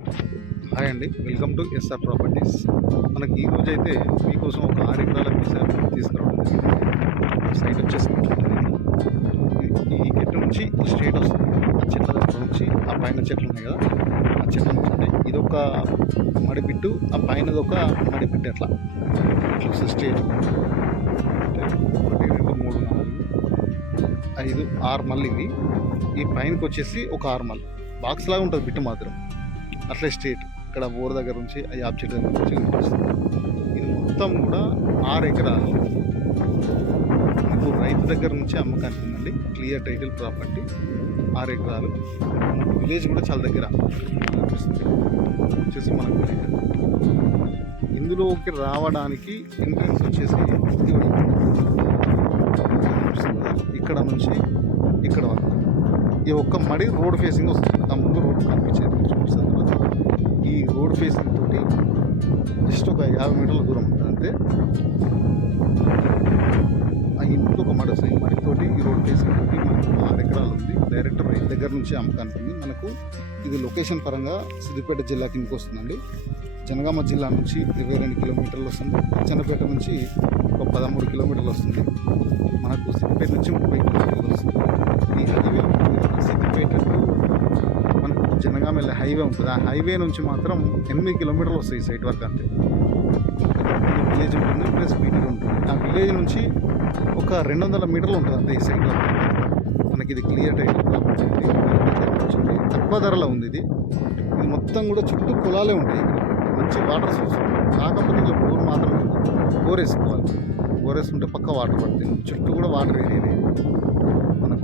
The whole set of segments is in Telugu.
హాయ్ అండి. Welcome to SR properties. మనకి ఈ రోజు అయితే మీకోసం ఒక ఆరు ఎకరాల విషయాలు తీసుకురావడం జరిగింది. సైట్ వచ్చేసి ఈ- ఈ నుంచి స్ట్రేట్ వస్తుంది. ఆ చెట్ల దగ్గర నుంచి ఆ పైన చెట్లు ఉన్నాయి కదా ఆ చెట్ల నుంచి అంటే ఇది ఒక మడిపిట్టు ఆ పైనది ఒక మడిపిట్టు అట్లా. ఇట్లా వస్తుంది స్ట్రేట్. అంటే ఒకటి రెండు మూడు నాలుగు ఐదు ఆరు మళ్ళీ ఇది ఈ పైనకి వచ్చేసి ఒక ఆరు మళ్ళీ. బాక్స్ లాగా ఉంటుంది బిట్టు మాత్రం. అట్లే స్టేట్ ఇక్కడ బోర్ దగ్గర నుంచి ఆ యాప్ చెట్టు దగ్గర నుంచి ఇది మొత్తం కూడా ఆరు ఎకరాలు. మనకు రైతు దగ్గర నుంచి అమ్మకానికి ఉందండి. క్లియర్ టైటిల్ ప్రాపర్టీ ఆరు ఎకరాలు. విలేజ్ కూడా చాలా దగ్గర వచ్చేసి మనకు ఇందులోకి రావడానికి ఎంట్రన్స్ వచ్చేసి ఇక్కడ నుంచి ఈ ఒక్క మడి రోడ్ ఫేసింగ్ వస్తుంది. ఆ ముందు రోడ్ కనిపించేది చూసిన తర్వాత ఈ రోడ్ ఫేసింగ్ తోటి జస్ట్ ఒక యాభై మీటర్ల దూరం ఉంటుంది అంతే. ఆ ఇంట్లో ఒక మడి వస్తుంది. ఈ మడితోటి ఈ రోడ్ ఫేసింగ్ తోటి మనకు ఆరు ఎకరాలు ఉంది. డైరెక్ట్ రైతు దగ్గర నుంచి అమ్మకానికి ఉంది. మనకు ఇది లొకేషన్ పరంగా సిద్దిపేట జిల్లా కిందకి వస్తుందండి. జనగామ జిల్లా నుంచి ఇరవై రెండు కిలోమీటర్లు వస్తుంది. చెన్నపేట నుంచి ఒక పదమూడు కిలోమీటర్లు వస్తుంది మనకు సిద్దిపేట నుంచి ముప్పై కిలోమీటర్లు వస్తుంది ఈ హైవే ఉంటుంది కదా, సిద్దిపేట టు మనకు జనగామ వెళ్ళే హైవే ఉంటుంది. ఆ హైవే నుంచి మాత్రం ఎనిమిది కిలోమీటర్లు వస్తాయి ఈ సైట్ వరకు అంతే. విలేజ్ ఉంటుంది ప్లస్ బీటీ ఉంటుంది. ఆ విలేజ్ నుంచి ఒక రెండు వందల మీటర్లు ఉంటుంది అంతే ఈ సైట్ వరకు. మనకి ఇది క్లియర్ టైటిల్ తక్కువ ధరలో ఉంది ఇది. ఇది మొత్తం కూడా చుట్టూ పొలాలే ఉంటాయి. మంచి వాటర్ సోర్స్ కాకపోతే ఇట్లా బోర్ మాత్రం బోర్ వేసుకోవాలి. బోర్ వేసుకుంటే పక్క వాటర్ పడుతుంది చుట్టూ కూడా వాటర్ ఏరియా మనకు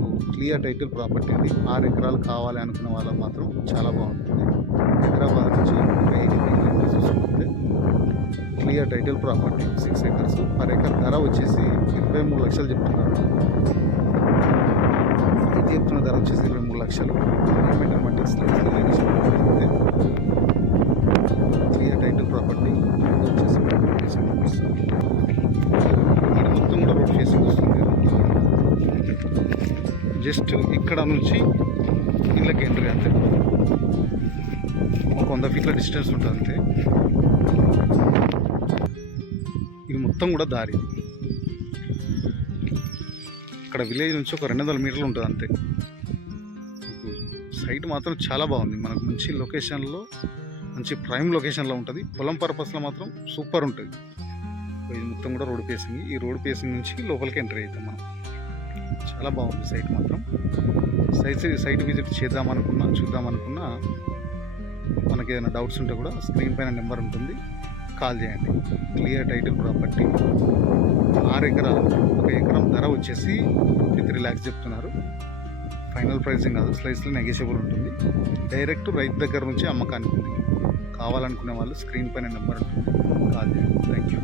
క్లియర్ టైటిల్ ప్రాపర్టీ అది. ఆరు ఎకరాలు కావాలి అనుకున్న వాళ్ళకి మాత్రం చాలా బాగుంటుంది. హైదరాబాద్ నుంచి ఒక eighty kilometres clear title property six acres. Per acre ధర వచ్చేసి ఇరవై మూడు లక్షలు చెప్తున్నారు. ఇది చెప్తున్న ధర వచ్చేసి ఇరవై మూడు లక్షలు. పేమెంట్ బట్టి జస్ట్ ఇక్కడ నుంచి ఇళ్ళకి ఎంట్రీ అంతే. ఒక వంద ఫీట్ల డిస్టెన్స్ ఉంటుంది అంతే. ఇది మొత్తం కూడా దారి. ఇక్కడ విలేజ్ నుంచి ఒక రెండు వందల మీటర్లు ఉంటుంది అంతే. సైట్ మాత్రం చాలా బాగుంది. మనకు మంచి లొకేషన్లో మంచి ప్రైమ్ లొకేషన్లో ఉంటుంది. పొలం పర్పస్లో మాత్రం సూపర్ ఉంటుంది. ఇది మొత్తం కూడా రోడ్ పేసింగ్ ఈ రోడ్ పేసింగ్ నుంచి లోపలికి ఎంట్రీ అవుతాం మనం. చాలా బాగుంది సైట్ మాత్రం. సైట్ సైట్ విజిట్ చేద్దాం అనుకున్నా చూద్దాం అనుకున్నా మనకి ఏదైనా డౌట్స్ ఉంటే కూడా స్క్రీన్ పైన నెంబర్ ఉంటుంది. కాల్ చేయండి. Clear title property. ఆరు ఎకరాలు ఒక ఎకరం ధర వచ్చేసి ఫిఫ్టీ త్రీ ల్యాక్స్ చెప్తున్నారు. ఫైనల్ ప్రైసింగ్ కాదు స్లైస్లో నెగోషియబుల్ ఉంటుంది. డైరెక్ట్ రైతు దగ్గర నుంచి అమ్మకానికి ఉంది. కావాలనుకునే వాళ్ళు స్క్రీన్ పైన నెంబర్ ఉంటుంది. కాల్ చేయండి. Thank you